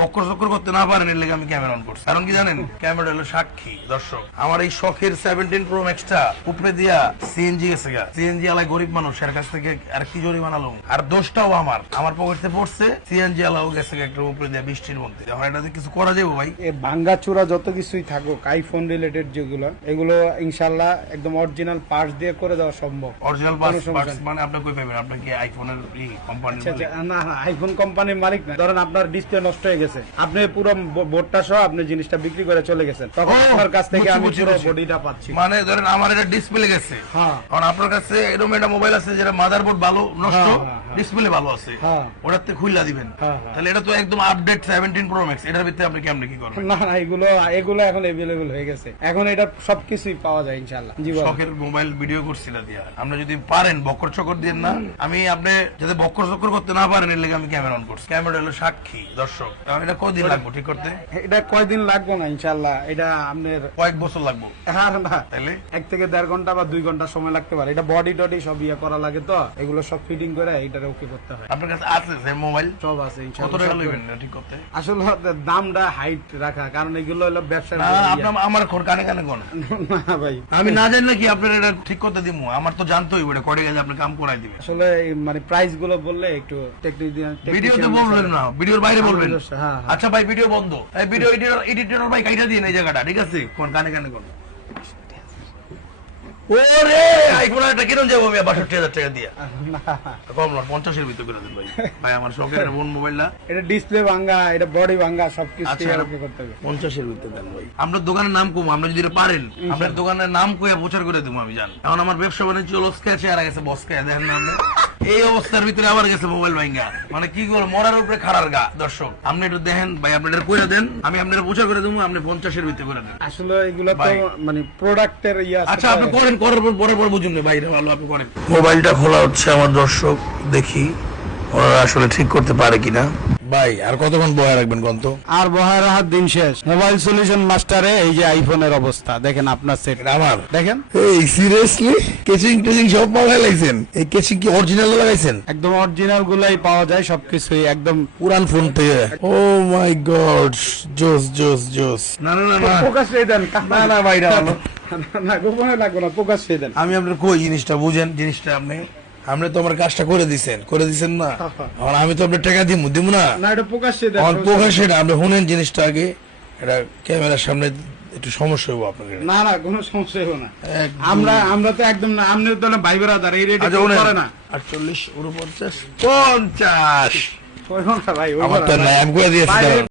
বক্কর চক্কর করতে না পারেন এর লেগে আমি ক্যামেরা অন করছি। কারণ কি জানেন, ক্যামেরা হলো সাক্ষী। দর্শক, আমার এই শখের 17 Pro Max টা উপরে দিয়া সিএনজি গেছে গা। সিএনজি আলাই গরিব মানুষ, এর কাছ থেকে আর কি জরিমানা লম। আর দোষটাও আমার পকেটে পড়ছে। সিএনজি আলাও গেছে একটা উপরে দিয়া বৃষ্টির মধ্যে। এখন এটাতে কিছু করা যাবে ভাই? এই ভাঙ্গা চূড়া যত কিছুই থাকুক, আইফোন রিলেটেড যেগুলো, এগুলো ইনশাআল্লাহ একদম অরিজিনাল পার্টস দিয়ে করে দেওয়া সম্ভব। অরিজিনাল পার্টস মানে আপনি কই পাবেন? আপনি কি আইফোনের কোম্পানির আচ্ছা, মালিক? না না, আইফোন কোম্পানির মালিক না। ধরেন আপনার ডিসপ্লে নষ্ট হয়ে গেছে, আপনি পুরো বোর্ডটা সহ আপনি জিনিসটা বিক্রি করে চলে গেছেন, তখন আপনার কাছ থেকে আমি পুরো বডিটা পাচ্ছি। মানে ধরেন আমার এটা ডিসপ্লে গেছে, হ্যাঁ, কারণ আপনার কাছে এরকম একটা মোবাইল আছে যেটা মাদারবোর্ড ভালো নষ্ট, ডিসপ্লে ভালো আছে, ওটাতে খুইলা দিবেন। তাহলে এটা তো একদম আপডেট 17 Pro Max। এটার ভিতরে আপনি কেমনে কি করবেন? না না, এগুলো এখন अवेलेबल হয়ে গেছে। এখন এটা সবকিছুই পাওয়া যায় ইনশাআল্লাহ। জি বলেন। শখের মোবাইল ভিডিও করছি না দিয়া, আপনি যদি পারেন বক্কর চক্কর দিন না। আমি আপনি যাতে বক্কর চক্কর করতে না পারেন এর লেগে আমি ক্যামেরা অন করছি। ক্যামেরা হলো সাক্ষী। দর্শক, কারণ এটা কতদিন লাগবে ঠিক করতে? এটা কয়দিন লাগবে না ইনশাআল্লাহ, এটা আপনার কয়েক বছর লাগবে। হ্যাঁ না, তাইলে 1 থেকে 1.5 ঘন্টা বা 2 ঘন্টা সময় লাগতে পারে। এটা বডি টডি সব ইয়ে করা লাগে, তো এগুলো সব ফিটিং করে এটারে ওকে করতে হয়। আপনার কাছে আছে যে মোবাইল? সব আছে কত ইনশাআল্লাহ। টাকা নেবেন ঠিক করতে? আসলে দামটা হাইট রাখা, কারণ এগুলো হলো ব্যবসা। না, আপনার আমার কানে কানে কোন না ভাই, আমি না জানলে কি আপনার এটা ঠিক করতে দিব? আমার তো জানতেই হবে কড়ে গেলে আপনি কাম করাই দিবেন। আসলে মানে প্রাইস গুলো বললে একটু ভিডিওতে বলবেন না, ভিডিওর বাইরে বলবেন। হ্যাঁ। আচ্ছা ভাই, ভিডিও বন্ধ। এই ভিডিও এডিটর ভাই কাইটা দিন এই জায়গাটা, ঠিক আছে? কোন কানে কানে কোন? ওরে আইফোন একটা কিরম যাবো আমি ৬২,০০০ টাকা দিয়া? কম না, 50-এর ভিতরে করে দেন ভাই। ভাই আমার শখের ফোন মোবাইলটা, এটা ডিসপ্লে ভাঙা, এটা বডি ভাঙা, সবকিছু আচ্ছা, ওকে করতে হবে। 50-এর ভিতরে দেন ভাই। আমরা দোকানের নাম কম, আমরা যদি পারেন আপনার দোকানের নাম কইয়া প্রচার করে দেবো আমি জান। এখন আমার ব্যবসা বাণিজ্য লসকে আছে, আর গেছে বসকে দেখেন না আপনি। এই অবস্থার ভিতরে আবার গেছে মোবাইল ভাঙ্গা, মানে কি করবো, মরার উপরে খাড়ার গা। দর্শক, আপনি একটু দেখেন ভাই, আপনি এটা করে দেন, আমি আপনার প্রচার করে দেবো, আপনি 50-এর ভিতরে করে দেন। আসলে এগুলো তো মানে প্রোডাক্টের ইয়ে আছে। আচ্ছা, আপনি করেন, করার পর পরে পরে বুঝুন ভাই, এটা ভালো আপনি করেন। মোবাইলটা খোলা হচ্ছে আমার দর্শক, দেখি ওরা আসলে ঠিক করতে পারে কিনা। ভাই আর কতক্ষণ বয়া রাখবেন কোন তো? আর বহায় রাহার দিন শেষ। মোবাইল সলিউশন মাস্টারে এই যে আইফোনের অবস্থা দেখেন, আপনার সেট আমার দেখেন। এই সিরিয়াসলি কেচিং টেচিং সব পাওয়া লাগাইছেন? এই কেচিং কি অরিজিনাল লাগাইছেন? একদম অরিজিনাল গুলাই পাওয়া যায়, সবকিছুই একদম পুরান ফোন থেকে। ও মাই গড, জোস জোস জোস। না না না না, প্রকাশ পেয়ে দেন। না না ভাই, না না, গোপনে লাগবে না, প্রকাশ পেয়ে দেন। আমি আপনার কই জিনিসটা বুঝেন, জিনিসটা আপনি তো আমার কাজটা করে দিছেন না। আর আমি তো আপনার টাকা দিব না। না, এটা প্রকাশ পেয়ে দেন। প্রকাশ্যে না, আপনি শুনেন জিনিসটা আগে। এটা ক্যামেরার সামনে একটু সমস্যা হবো আপনার। না না, কোনো সমস্যা হবে না। আমরা তো একদম না, আপনি তো ভাই বেড়াদার, এই রেট করে না। 48 49 50 ভাই আমার তো নাই, আমি করে দিয়েছি।